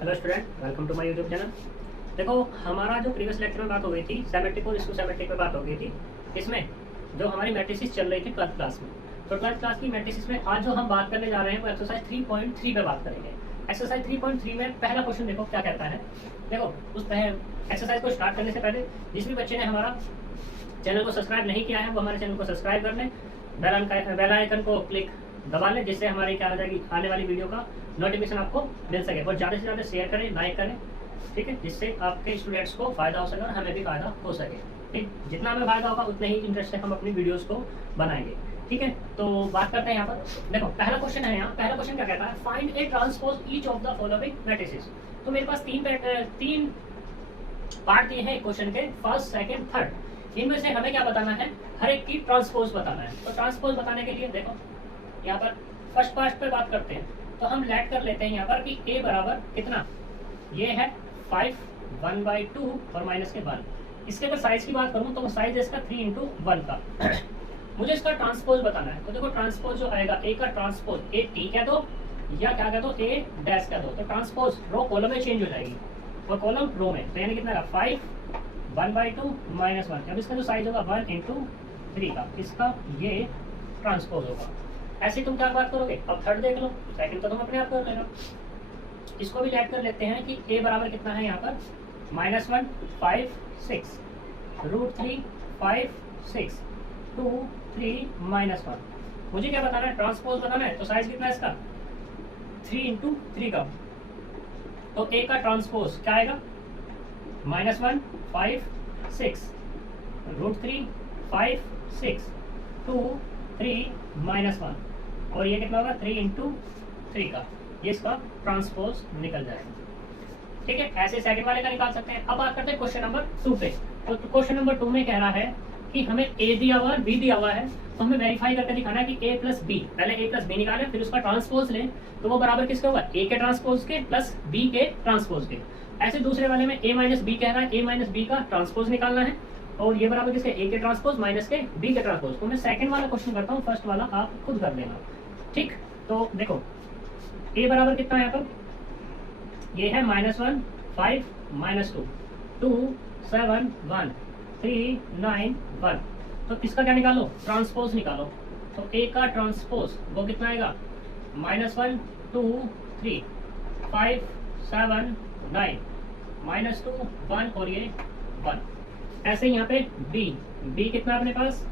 Hello student, welcome to my YouTube channel. देखो, हमारा जो प्रीवियस लेक्चर में बात हो गई थी सिमेट्रिक और स्क्यू पे बात हो गई थी। इसमें जो हमारी मैट्रिसेस चल रही थी 12th क्लास में, तो 12th क्लास की मैट्रिसेस में आज जो हम बात करने जा रहे हैं वो एक्सरसाइज 3.3 पे बात करेंगे। एक्सरसाइज 3.3 में पहला क्वेश्चन देखो क्या कहता है। देखो, उस एक्सरसाइज को स्टार्ट करने से पहले जिस भी बच्चे ने हमारा चैनल को सब्सक्राइब नहीं किया है वो हमारे चैनल को सब्सक्राइब कर लें, बेल आइकन को क्लिक दबा लें, जिससे हमारी क्या हो जाएगी आने वाली वीडियो का नोटिफिकेशन आपको मिल सके। और ज़्यादा से ज़्यादा शेयर करें, लाइक करें, ठीक है, जिससे आपके स्टूडेंट्स को फायदा हो सके और हमें भी फायदा हो सके। ठीक, जितना हमें फायदा होगा उतने ही इंटरेस्ट से हम अपनी वीडियोस को बनाएंगे। ठीक है, तो बात करते हैं यहाँ पर। देखो, पहला क्वेश्चन है यहाँ। पहला क्वेश्चन क्या कहता है, find A transpose each of the following matrices. तो मेरे पास तीन पार्ट दिए हैं क्वेश्चन के, फर्स्ट, सेकंड, थर्ड। इनमें से हमें क्या बताना है, हर एक की ट्रांसपोज बताना है। तो ट्रांसपोज बताने के लिए देखो यहाँ पर फर्स्ट पार्ट पे बात करते हैं। तो हम लेट कर लेते हैं यहाँ पर कि a बराबर कितना, ये है 5 1/2 और माइनस के 1। इसके अगर साइज की बात करूँ तो साइज है इसका 3 × 1 का। मुझे इसका ट्रांसपोज बताना है। तो देखो, ट्रांसपोज जो आएगा a का ट्रांसपोज, a t कह दो या क्या कह दो, a डैश कह दो। तो ट्रांसपोज रो कॉलम में चेंज हो जाएगी और कॉलम रो में। तो यानी कितना है 5 1/2 माइनस 1। अब इसका जो साइज होगा 1 × 3 का, इसका ये ट्रांसपोज होगा। ऐसे तुम क्या बात करोगे। अब थर्ड देख लो, सेकंड तो तुम अपने आप कर लेना। इसको भी लेट कर लेते हैं कि a बराबर कितना है यहाँ पर, -1 5 6 √3 5 6 2 3 -1। मुझे क्या बताना है, ट्रांसपोज बताना है। तो साइज कितना है इसका 3 × 3 का। तो a का ट्रांसपोज क्या आएगा, -1 5 6 √3 5 6 2 3 -1। और ये कितना होगा 3 × 3 का। ये इसका ट्रांसपोज निकल जाएगा। ठीक है, ऐसे सेकंड वाले का निकाल सकते हैं। अब बात करते हैं क्वेश्चन नंबर 2 पे। तो क्वेश्चन नंबर 2 में कह रहा है कि हमें a दिया हुआ है, b दिया हुआ है, तो हमें वेरीफाई करके दिखाना है कि a + b। पहले a + b निकालें, फिर उसका ट्रांसपोज लें, तो वो बराबर किसके होगा, a के ट्रांसपोज के प्लस b के ट्रांसपोज के। ऐसे दूसरे वाले में a - b कह रहा है, a - b का ट्रांसपोज निकालना है, और ये बराबर किसके, a के ट्रांसपोज माइनस के b के ट्रांसपोज। तो मैं सेकंड वाला क्वेश्चन करता हूँ, फर्स्ट वाला आप खुद कर लेना। ठीक, तो देखो a बराबर कितना है यहाँ पर, ये है -1 5 -2 2 7 1 3 9 1। तो इसका क्या निकालो, ट्रांसपोज निकालो। तो a का ट्रांसपोज वो कितना आएगा, -1 2 3 5 7 9 -2 1 और ये 1। ऐसे यहाँ पे b कितना अपने पास,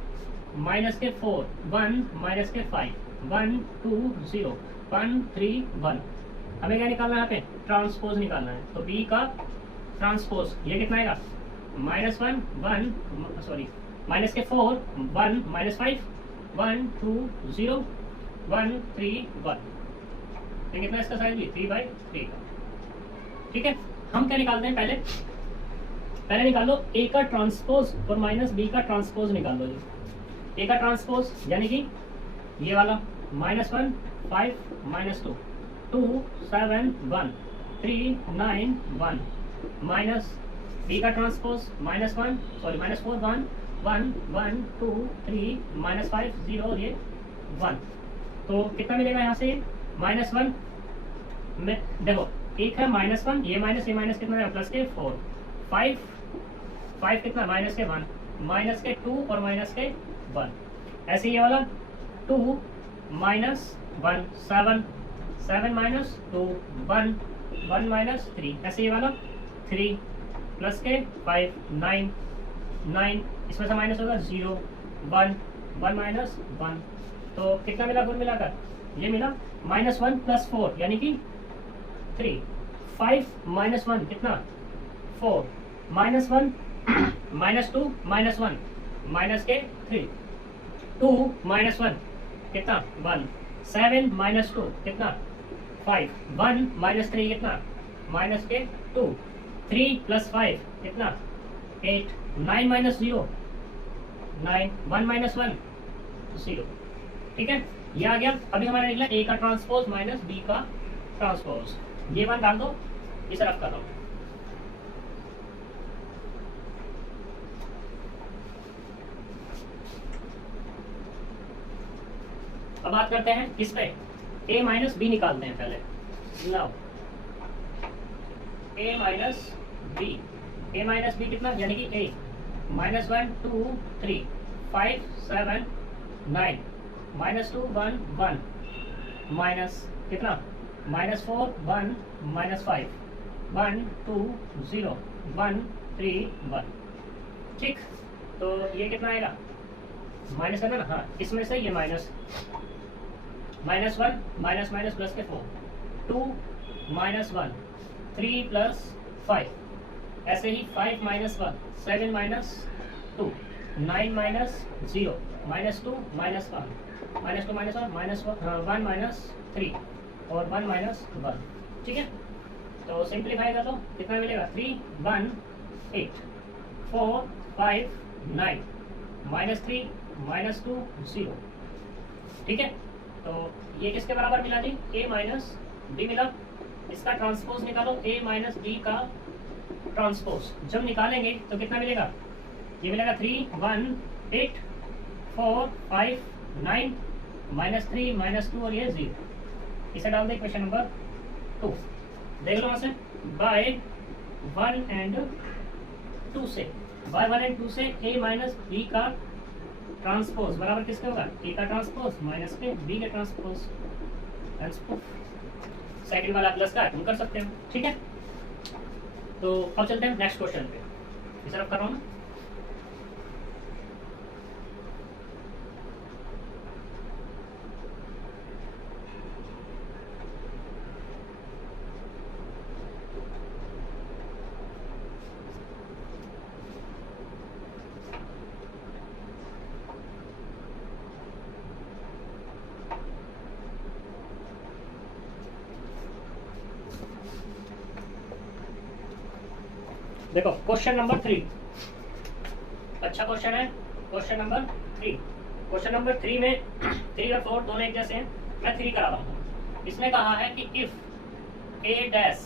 -4 1 -5 1 2 0 1 3 1। हमें क्या निकालना है यहाँ पे, ट्रांसपोज निकालना है। तो b का ट्रांसपोज ये कितना आएगा, -1 1 सॉरी -4 1 -5 1 2 0 1 3 1। तो कितना इसका साइज भी 3/3 का। ठीक है, हम क्या निकालते हैं, पहले निकालो a का ट्रांसपोज और -b का ट्रांसपोज निकाल लो जी। a का ट्रांसपोज यानी कि ये वाला -1 5 -2 2 7 1 3 9 1 माइनस b का ट्रांसपोज -4 1 1 1 2 3 -5 0 और ये 1। तो कितना मिलेगा यहाँ से, -1 में देखो एक है -1, ये माइनस कितना है, प्लस के 4 5 कितना, माइनस के 1 माइनस के 2 और माइनस के 1। ऐसे ये वाला 2 -1 7 7 -2 1 1 -3। ऐसे ये वाला 3 प्लस के 5 9 इसमें से माइनस होगा 0 1 1 -1। तो कितना मिला कुल मिलाकर, ये मिला -1 + 4 यानी कि 3 5 -1 कितना 4 -1 -2 -1 माइनस के 3 2 -1 कितना 1 7 -2 कितना 5 1 -3 कितना माइनस के 2 3 + 5 कितना 8 9 -0 9 1 -1 0। ठीक है, ये आ गया। अभी हमारा निकला a का ट्रांसपोज -b का ट्रांसपोज। ये वन डाल दो, इसे रफ कर दो। अब बात करते हैं किस पे, a - b निकालते हैं पहले। लाओ ए माइनस बी, ए माइनस बी कितना, यानी कि ए -1 2 3 5 7 9 -2 1 1 माइनस कितना -4 1 -5 1 2 0 1 3 1। ठीक, तो ये कितना आएगा, माइनस करना ना, हाँ इसमें से ये -1 माइनस माइनस प्लस के 4 2 -1 3 + 5, ऐसे ही 5 - 1 7 - 2 9 - 0 -2 -1 -2 -1 -1 -3 और 1 -1। ठीक है, तो सिंप्लीफाई कर लो, कितना मिलेगा 3 1 8 4 5 9 -3 -2 0। ठीक है, तो ये किसके बराबर मिला जी, a माइनस बी मिला। इसका ट्रांसपोज निकालो, a माइनस बी का ट्रांसपोज जब निकालेंगे तो कितना मिलेगा, ये मिलेगा 3 1 8 4 5 9 -3 -2 और ये 0। इसे डाल दे क्वेश्चन नंबर 2, देख लो वहां से बाय 1 एंड 2 से, बाय 1 एंड 2 से a माइनस बी का ट्रांसपोज बराबर किसका होगा, a का ट्रांसपोज माइनस के b का ट्रांसपोज। सेकंड वाला प्लस का तुम कर सकते हो। ठीक है, तो अब चलते हैं नेक्स्ट क्वेश्चन पे, इस तरफ कर रहा हूँ। देखो क्वेश्चन नंबर 3, अच्छा क्वेश्चन है। क्वेश्चन नंबर 3, क्वेश्चन नंबर 3 में 3 और 4 दोनों एक जैसे हैं, मैं 3 करा रहा हूँ। इसमें कहा है कि इफ a डैश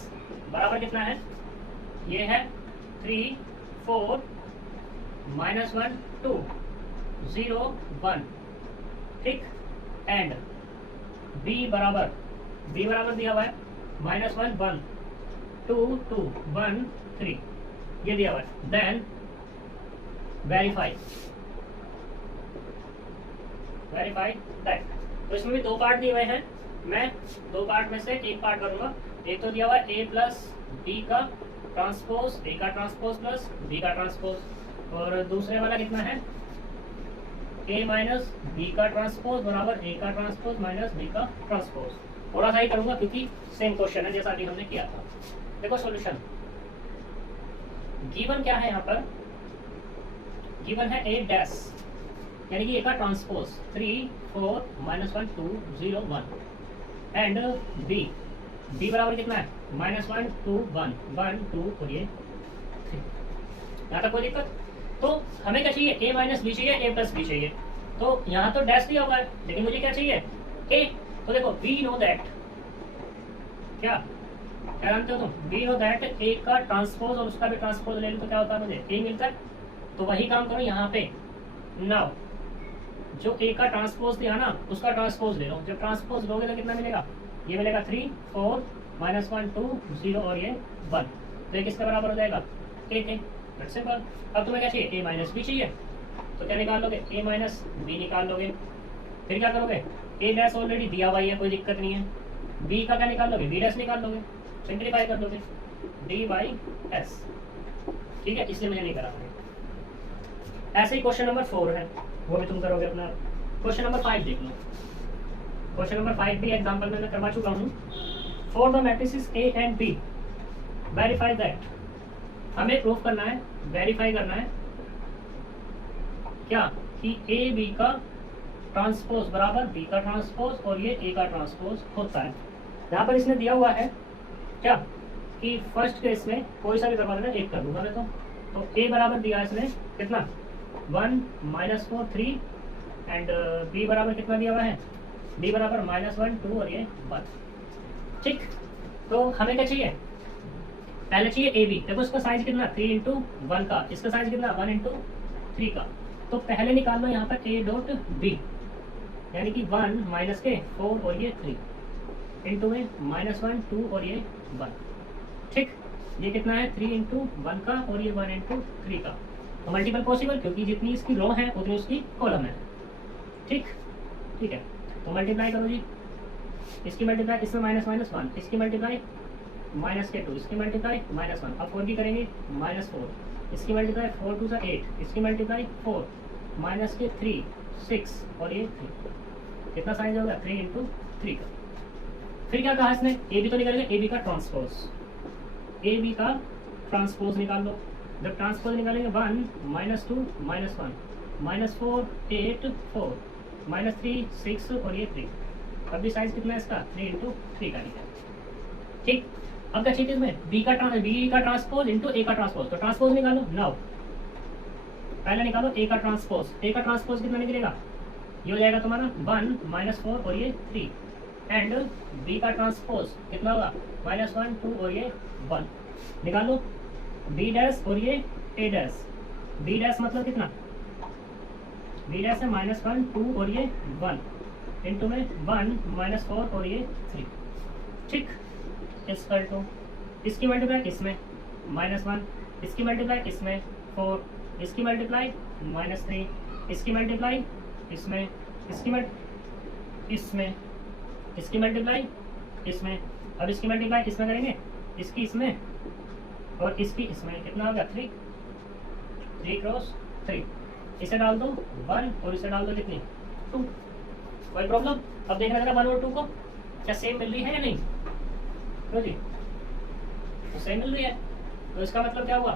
बराबर कितना है, ये है 3 4 -1 2 0 1। ठीक, एंड b बराबर दिया हुआ है -1 1 2 2 1 3, ये दिया हुआ है। Then verify that. तो इसमें भी 2 पार्ट दिए हुए हैं, मैं 2 पार्ट में से एक पार्ट करूंगा। एक तो दिया हुआ है a प्लस बी का ट्रांसपोज, a का ट्रांसपोज प्लस b का ट्रांसपोज, और दूसरे वाला कितना है a माइनस बी का ट्रांसपोज बराबर a का ट्रांसपोज माइनस b का ट्रांसपोज। थोड़ा सा ही करूंगा क्योंकि सेम क्वेश्चन है जैसा अभी हमने किया था। देखो सॉल्यूशन, गिवन क्या है, यहाँ पर गिवन है a डैश यानी कि a का ट्रांसपोज 3 4 -1 2 0 1 एंड b बराबर कितना है -1 2 1 1 2 और ये 3। यहाँ तक कोई दिक्कत? तो हमें क्या चाहिए, a माइनस बी चाहिए, a प्लस बी चाहिए। तो यहाँ तो डैश दिया होगा लेकिन मुझे क्या चाहिए a। तो देखो वी नो दैट, क्या जानते हो तुम, वी नो दैट a का ट्रांसपोज और उसका भी ट्रांसपोज ले लो तो क्या होता है, मुझे a मिलता है। तो वही काम करो यहाँ पे, नाउ जो a का ट्रांसपोज दिया ना उसका ट्रांसपोज ले लो। जब ट्रांसपोज लोगे तो कितना मिलेगा, ये मिलेगा 3 4 -1 2 0 और ये 1। तो ये किसके बराबर हो जाएगा, a के। सिंपल। अब तुम्हें क्या चाहिए, a माइनस बी चाहिए, तो क्या निकाल लोगे, a माइनस बी निकाल लोगे। फिर क्या करोगे, a डैश ऑलरेडी दिया हुआ है, कोई दिक्कत नहीं है। b का क्या निकाल लोगे, b डैश निकाल लोगे, सिंप्लीफाई कर दोगे d/s। ठीक है, इसलिए मैंने नहीं करा। ऐसे ही क्वेश्चन नंबर 4 है, वो भी तुम करोगे अपना। क्वेश्चन नंबर 5 देख लो। क्वेश्चन नंबर 5 भी एग्जांपल में मैं करवा चुका हूँ। For the matrices a and b verify that, हमें प्रूव करना है, वेरीफाई करना है क्या, कि a b का ट्रांसपोज बराबर b का ट्रांसपोज और ये a का ट्रांसपोज होता है। यहाँ पर इसने दिया हुआ है क्या, कि फर्स्ट केस में कोई सा भी करवा देना, एक कर दूंगा मैं। तो a बराबर दिया है इसने कितना 1 -4 3 एंड b बराबर कितना दिया हुआ है, b बराबर -1 2 और ये 1। ठीक, तो हमें क्या चाहिए, पहले चाहिए ए बी। देखो इसका साइज कितना 3 × 1 का, इसका साइज कितना 1 × 3 का। तो पहले निकाल लो यहाँ पर a डॉट बी, यानी कि 1 माइनस के 4 और ये 3 इंटू में -1 2 और ये 1। ठीक, ये कितना है 3 इंटू 1 का और ये 1 इंटू 3 का। तो मल्टीपल पॉसिबल, क्योंकि जितनी इसकी रो है उतनी उसकी कॉलम है। ठीक ठीक है, तो मल्टीप्लाई करो जी। इसकी मल्टीप्लाई इसमें माइनस माइनस 1, इसकी मल्टीप्लाई माइनस के 2, इसकी मल्टीप्लाई माइनस 1, अब 4 की करेंगे माइनस 4, इसकी मल्टीप्लाई 4 2 8, इसकी मल्टीप्लाई 4 माइनस के 3 6 और ये 3। कितना साइज होगा 3 इंटू 3 का। फिर क्या कहा इसने, ए बी तो निकालेंगे, ए बी का ट्रांसपोज, ए बी का ट्रांसपोज निकाल लो। जब ट्रांसपोज निकालेंगे 1 माइनस 2 माइनस 1 माइनस 4 8 4 माइनस 3 6 और ये 3। अब भी साइज कितना है इसका 3 इंटू 3 का निकाल। ठीक, अब क्या चाहिए इसमें बी का ट्रांसपोज इंटू ए का ट्रांसपोज। तो ट्रांसपोज निकालो नाउ, पहले निकालो ए का ट्रांसपोज। ए का ट्रांसपोज कितना निकलेगा, ये हो जाएगा तुम्हारा 1 माइनस 4 और ये 3। एंड बी का ट्रांसपोज कितना होगा माइनस 1 2 और ये 1। निकालो बी डैश और ये ए डैश। बी डैश मतलब कितना, बी डैश है माइनस 1 2 और ये 1 इंटू में 1 माइनस 4 और ये 3। ठीक, इक्वल टू इसकी मल्टीप्लाई इसमें माइनस 1, इसकी मल्टीप्लाई इसमें 4, इसकी मल्टीप्लाई माइनस 3, इसकी मल्टीप्लाई इसमें, इसमें, इसकी मल्टीप्लाई इसमें। अब इसकी मल्टीप्लाई इसमें करेंगे, इसकी इसमें और इसकी इसमें। कितना हो गया 3 3 क्रॉस 3। इसे डाल दो 1 और इसे डाल दो कितनी 2। कोई प्रॉब्लम। अब देखना जरा 1 और 2 को क्या सेम मिल रही है या नहीं। तो जी तो सेम मिल रही है, तो इसका मतलब क्या हुआ,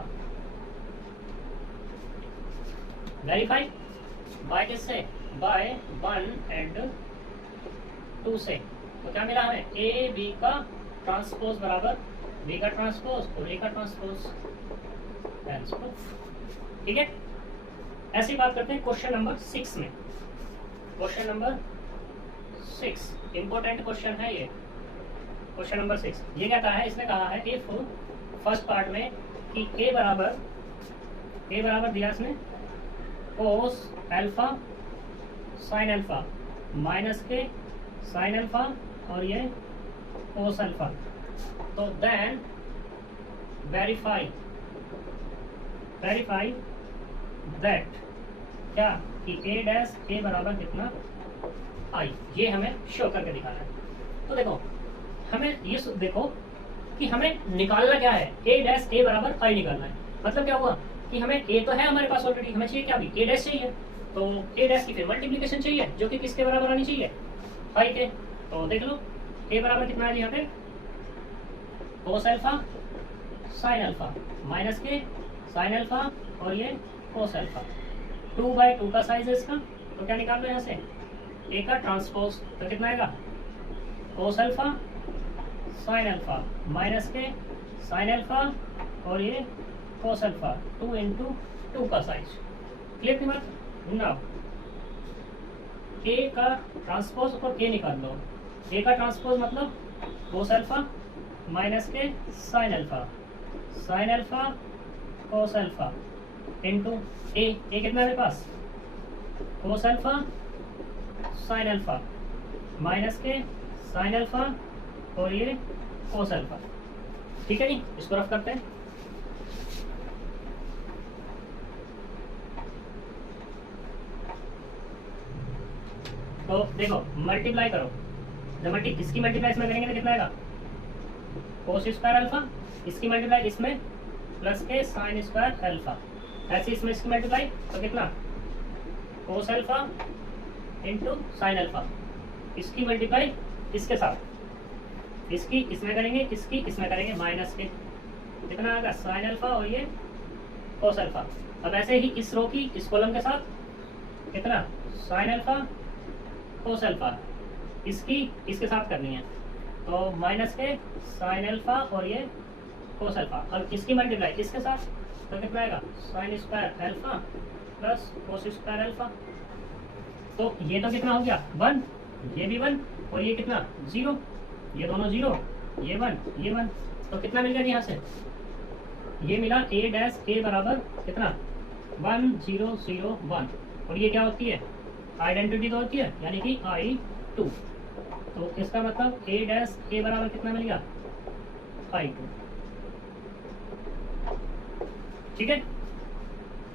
वेरीफाई बाय किससे, बाय 1 एंड 2 से। तो क्या मिला हमें ए बी का ट्रांसपोज बराबर बी का ट्रांसपोज और ए का ट्रांसपोज। ठीक है, ऐसी बात करते हैं क्वेश्चन नंबर 6 में। क्वेश्चन नंबर 6 इंपॉर्टेंट क्वेश्चन है ये। क्वेश्चन नंबर 6 ये क्या कहा है, इसने कहा है इफ फर्स्ट पार्ट में कि ए बराबर दिया इसने कोस अल्फा साइन अल्फा माइनस के साइन अल्फा और ये कोस अल्फा। तो देन वेरीफाई दैट क्या कि ए डैश ए बराबर कितना आई, ये हमें शो करके दिखाना है। तो देखो हमें ये देखो कि हमें निकालना क्या है, ए डैश ए बराबर आई निकालना है। मतलब क्या हुआ कि हमें ए तो है हमारे पास ऑलरेडी, हमें चाहिए क्या भी ए डैश चाहिए। तो ए डैश की फिर मल्टीप्लिकेशन चाहिए जो कि किसके बराबर आनी चाहिए आई के। तो देख लो ए बराबर कितना है यहाँ पे कोस अल्फा साइन अल्फा माइनस के साइन अल्फा और ये कोस अल्फा। 2/2 का साइज है इसका। तो क्या निकाल लो यहाँ से ए का ट्रांसपोज। तो कितना आएगा कोस अल्फा साइन अल्फा माइनस के साइन अल्फा और ये कोस अल्फा 2 इंटू 2 का साइज। क्लियर थी बात। नाउ ए का ट्रांसपोज और ए निकाल लो। ए का ट्रांसपोज मतलब कोस अल्फा माइनस के sine alpha cos alpha into A कितना है मेरे पास cos alpha sine alpha minus के साइन अल्फा और ये कोस अल्फा। ठीक है जी, इसको रफ करते हैं। तो देखो मल्टीप्लाई करो, जब इसकी मल्टीप्लाई इसमें करेंगे तो कितना आएगा कोस स्क्वायर अल्फा, इसकी मल्टीप्लाई इसमें प्लस के साइन स्क्वायर अल्फा। ऐसे इसमें इसकी मल्टीप्लाई तो कितना कोस अल्फा इंटू साइन अल्फा, इसकी मल्टीप्लाई इसके साथ, इसकी इसमें करेंगे इसकी इसमें करेंगे माइनस के कितना आएगा साइन अल्फा और ये कोस अल्फा। अब ऐसे ही इस रो की इस कॉलम के साथ कितना साइन अल्फा कोस अल्फा, इसकी इसके साथ करनी है तो माइनस के साइन अल्फा और ये कोस अल्फा। अब इसकी मल्टीप्लाई इसके साथ तो कितना आएगा sine square alpha plus cos square alpha. तो ये तो कितना हो गया 1, ये भी 1 और ये कितना 0, ये दोनों 0, ये 1 ये 1। तो कितना मिल गया यहाँ से ये मिला ए डैश ए बराबर कितना 1 0 0 1 और ये क्या होती है आइडेंटिटी तो होती है यानी कि I2। तो इसका मतलब ए डैश ए बराबर कितना मिल गया I2। ठीक है,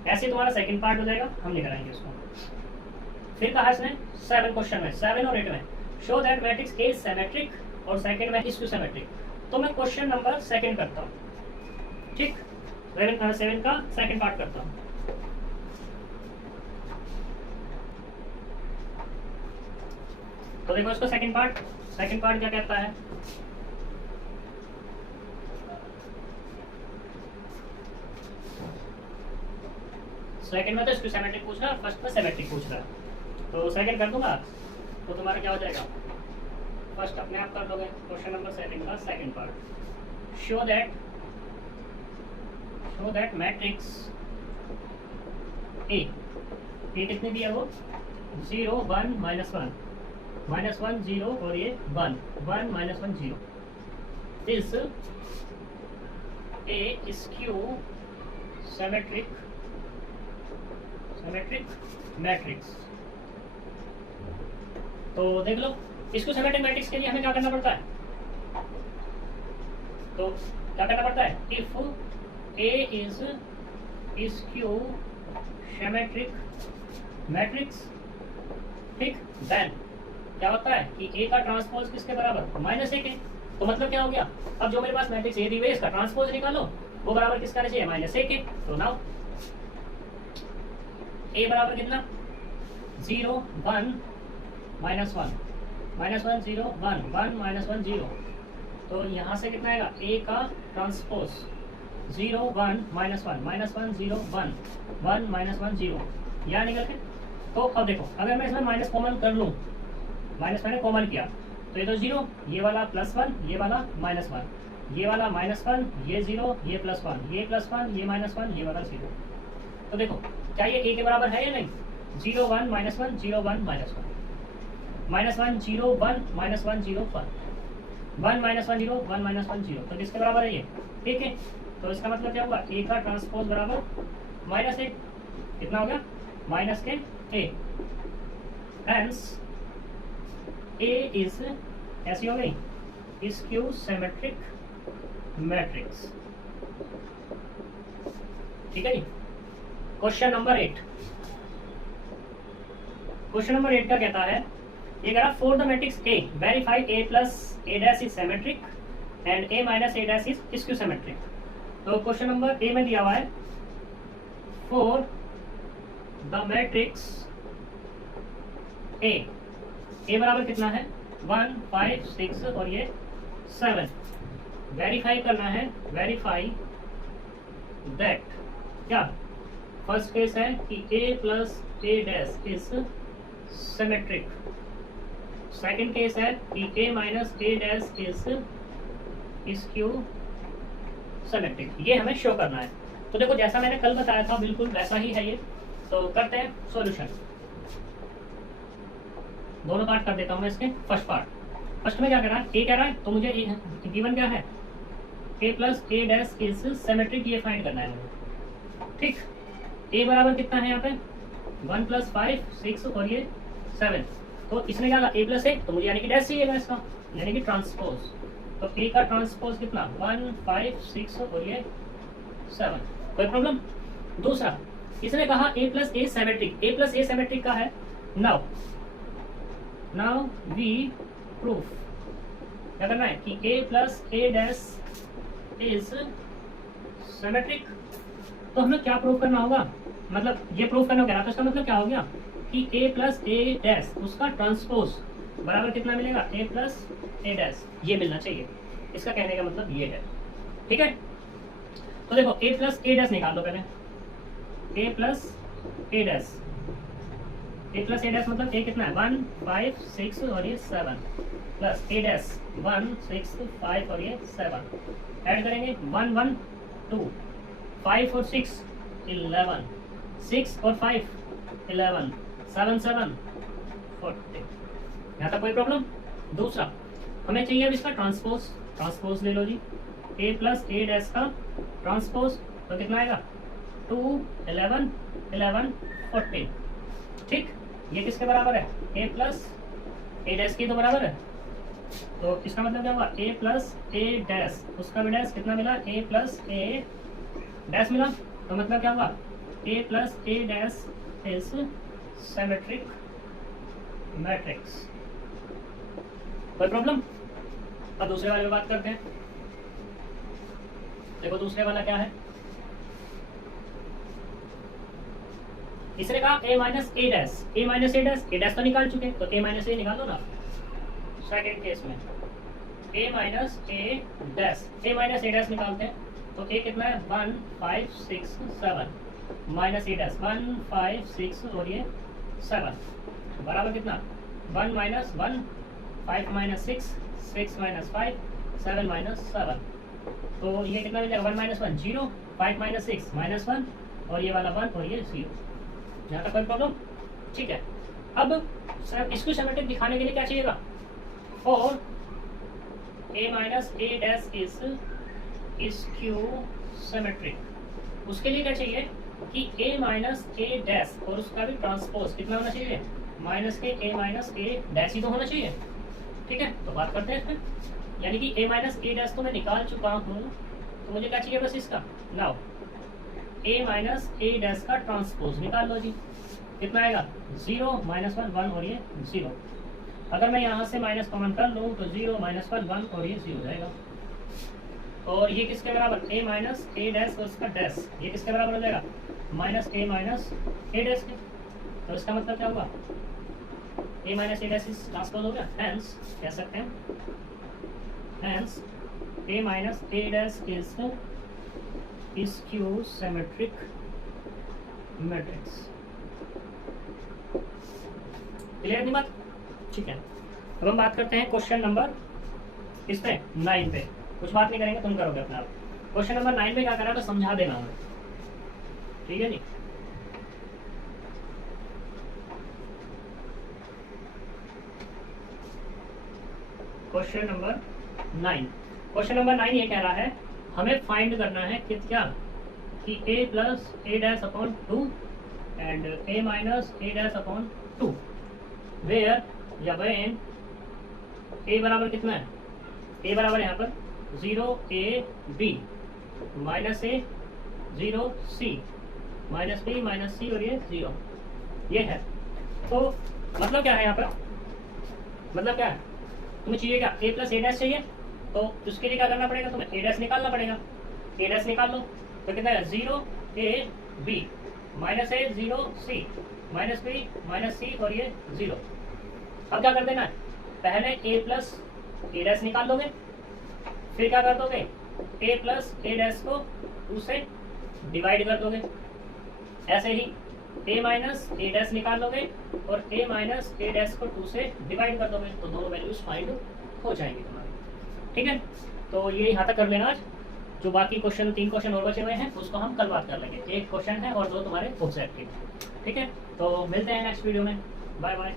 ऐसे तुम्हारा सेकंड पार्ट हो जाएगा, हम नहीं कराएंगे उसको। फिर कहा इसने 7 क्वेश्चन में, 7 और 8 में, show that matrix A symmetric और सेकंड में स्क्यू सिमेट्रिक। तो मैं क्वेश्चन नंबर सेकंड करता हूँ, ठीक, 7 का सेकंड पार्ट करता हूँ। तो देखो इसको सेकंड पार्ट क्या कहता है। सेकंड में तो स्क्यू सिमेट्रिक पूछ रहा है, फर्स्ट में सिमेट्रिक पूछ रहा है। तो सेकंड कर दूंगा तो तुम्हारा क्या हो जाएगा, फर्स्ट अपने आप कर लोगे। क्वेश्चन नंबर 7 का second part, show that matrix A कितने दिया वो 0 1 -1 -1 0 और ये 1 1 -1 0 is A skew symmetric matrix. तो देख लो, इसको सिमेट्रिक मैट्रिक्स के लिए हमें क्या करना पड़ता है, तो क्या करना पड़ता है, if A is skew symmetric matrix, ठीक, देन क्या होता है कि ए का ट्रांसपोज किसके बराबर, -1 के। तो मतलब क्या हो गया, अब जो मेरे पास मैट्रिक्स ए दी हुई है इसका ट्रांसपोज निकालो, वो बराबर किसका आना चाहिए, -1 के। तो नाउ ए बराबर कितना 0 1 -1 -1 0 1 1 -1 0। तो यहाँ से कितना आएगा, ए का ट्रांसपोज 0 1 -1 -1 0 1 1 -1 0, यहाँ निकल के। तो अब देखो, अगर मैं इसमें माइनस कॉमन कर लूँ, माइनस मैंने कॉमन किया तो ये तो 0, ये वाला +1, ये वाला -1, ये वाला -1, ये 0, ये +1, ये +1, ये -1, ये वाला 0। तो देखो क्या ये ए के बराबर है या नहीं, 0 1 -1 0 1 -1 -1 0 1 -1 0 1 1 -1 0 1 -1 0। तो किसके बराबर है ये, ठीक है। तो इसका मतलब क्या हुआ, ए का ट्रांसपोज बराबर -1, कितना हो गया, माइनस के ए, हेंस ए इज ऐसी हो गई स्क्यू सिमेट्रिक मैट्रिक्स, ठीक है जी। क्वेश्चन नंबर 8 क्या कहता है, ये कह रहा for the matrix A verify A plus A dash is symmetric and A minus a dash is skew symmetric. तो क्वेश्चन नंबर ए में दिया हुआ है, फॉर द मैट्रिक्स ए बराबर कितना है 1 5 6 और ये 7, वेरीफाई करना है, वेरीफाई दैट, क्या फर्स्ट केस है कि a plus A dash is symmetric, second case है कि a minus a dash is skew symmetric. ये हमें शो करना है। तो देखो जैसा मैंने कल बताया था बिल्कुल वैसा ही है ये। तो करते हैं सॉल्यूशन, दोनों पार्ट कर देता हूँ मैं इसके। फर्स्ट में क्या कह रहा है, ए कह रहा है, तो मुझे गिवन क्या है, a plus A dash is symmetric, ये फाइंड करना है मुझे, ठीक। ए बराबर कितना है यहाँ पे 1 + 5 6 और ये 7। तो इसमें क्या ए प्लस ए, तो मुझे यानी कि डैश चाहिएगा इसका, यानी कि ट्रांसपोज। तो ए का ट्रांसपोज कितना 1 5 6 और ये 7, कोई प्रॉब्लम। दूसरा इसने कहा a प्लस ए सिमेट्रिक का है। नाउ वी प्रूफ, क्या करना है कि a plus A dash is symmetric. तो हमें क्या प्रूफ करना होगा, मतलब ये प्रूफ करना होगा, तो इसका मतलब क्या हो गया कि a प्लस ए डैश उसका ट्रांसपोज बराबर कितना मिलेगा, a प्लस ए डैश, ये मिलना चाहिए। इसका कहने का मतलब ये है, ठीक है। तो देखो a प्लस ए डैश निकाल दो पहले, a प्लस ए डैश मतलब a कितना है 1 5 6 और ये 7 प्लस ए डैश 1 6 5 और ये 7, ऐड करेंगे 1 1 2 5 और 6 11 6 और 5 11 7 7 40। यहाँ तक कोई प्रॉब्लम। दूसरा हमें चाहिए अब इसका ट्रांसपोज ले लो जी, a प्लस ए डैश का ट्रांसपोज, तो कितना आएगा 2 11 11 14, ठीक। ये किसके बराबर है, a प्लस ए डैश की तो बराबर है। तो इसका मतलब क्या हुआ, a प्लस ए डैश उसका भी डैश कितना मिला, a प्लस ए डैश मिला, तो मतलब क्या हुआ, A plus A dash is symmetric matrix. कोई प्रॉब्लम? अब दूसरे वाले में बात करते हैं। देखो दूसरे वाला क्या है, इसने कहा ए minus a dash, A minus a dash, A dash तो निकाल चुके तो ए माइनस ए निकालो ना। सेकेंड केस में ए minus a dash, A minus a dash निकालते हैं तो ए कितना है 1 5 6 7 माइनस ए डैश 1 5 6 और ये 7 बराबर कितना 1 माइनस 1 5 माइनस 6 6 माइनस 5 7 माइनस 7, तो ये कितना मिल जाएगा 1 माइनस 1 0 5 माइनस 6 माइनस 1 और ये वाला 1 और ये 0। यहाँ तक कोई प्रॉब्लम? ठीक है। अब सर इसको सिमेट्रिक दिखाने के लिए क्या चाहिएगा, for a minus a dash is Q symmetric, उसके लिए क्या चाहिए कि ए माइनस ए डैश और उसका भी ट्रांसपोज कितना होना चाहिए, माइनस के ए माइनस ए डैश ही तो होना चाहिए। ठीक है, तो बात करते हैं इसमें, यानी कि ए माइनस ए डैश तो मैं निकाल चुका हूँ, तो मुझे क्या चाहिए बस इसका, now A minus a dash का ट्रांसपोज निकाल लो जी। कितना आएगा 0 माइनस 1 1 और ये 0। अगर मैं यहाँ से माइनस कॉमन कर लूँ तो 0 माइनस 1 1 और ये 0 जाएगा। और ये किसके बराबर, ए माइनस ए डैश और उसका डैश, ये किसके बराबर हो जाएगा माइनस ए डैश के। तो इसका मतलब क्या होगा, ए माइनस ए डैश इस ट्रांसपोज हो गया, हेंस कह सकते हैं hence A minus a dash is skew symmetric matrix. Clear नहीं बात? ठीक है, अब हम बात करते हैं क्वेश्चन नंबर इस पे 9 पे। कुछ बात नहीं करेंगे, तुम करोगे अपना आप। क्वेश्चन नंबर 9 पे क्या करा तो समझा देना हमें, ठीक है जी। क्वेश्चन नंबर 9, क्वेश्चन नंबर 9 ये कह रहा है हमें फाइंड करना है कि क्या कि a plus A dash upon 2 and a minus a dash upon 2 where या वेन a बराबर कितना है, a बराबर यहाँ पर 0 a b minus a 0 c minus b minus c और ये 0 ये है। तो मतलब क्या है यहाँ पर, मतलब क्या है, तुम्हें चाहिए क्या a प्लस ए डैश चाहिए, तो उसके लिए क्या करना पड़ेगा, तुम्हें ए डैश निकालना पड़ेगा। ए डैश निकाल लो तो कितना है 0 a b minus A 0 c minus b minus c और ये 0। अब क्या कर देना है, पहले a प्लस ए डैश निकाल लोगे, फिर क्या कर दोगे a प्लस ए डैश को 2 से डिवाइड कर दोगे, ऐसे ही a माइनस ए डैश निकाल लोगे और a माइनस ए डैश को 2 से डिवाइड कर दोगे, तो दोनों वैल्यूज फाइंड हो जाएंगी तुम्हारी। ठीक है, तो ये यहाँ तक कर लेना आज। जो बाकी क्वेश्चन 3 क्वेश्चन और बचे हुए हैं उसको हम कल बात कर लेंगे। एक क्वेश्चन है और 2 तुम्हारे ऑब्जेक्टिव। ठीक है, तो मिलते हैं नेक्स्ट वीडियो में। Bye bye.